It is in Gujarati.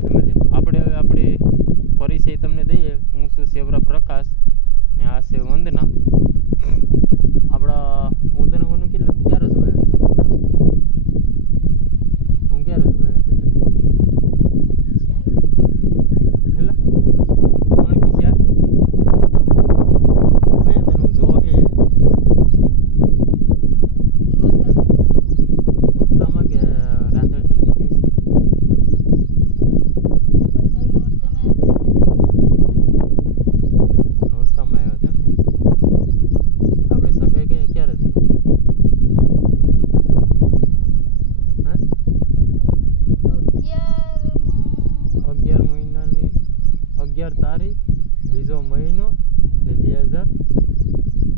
ફેમિલી આપણે હવે આપણી પરિચય તમને દઈએ. હું છું સેવરા પ્રકાશ ને આ છે વંદના. આપણા હું તને કોનું કેટલા ક્યારે જોયા હું ક્યારે જોયા છે કેટલા કોણ કે ક્યારે કઈ તને હું જોવા કે નોરતામાં કે રાંધણ ચટણી દિવસે નોરતામાં આવ્યો છે એમ ને આપણે સગાઈ કઈ ક્યારે થઈ હા 11 મહિનાની 11 તારીખ બીજો મહિનો ને 2025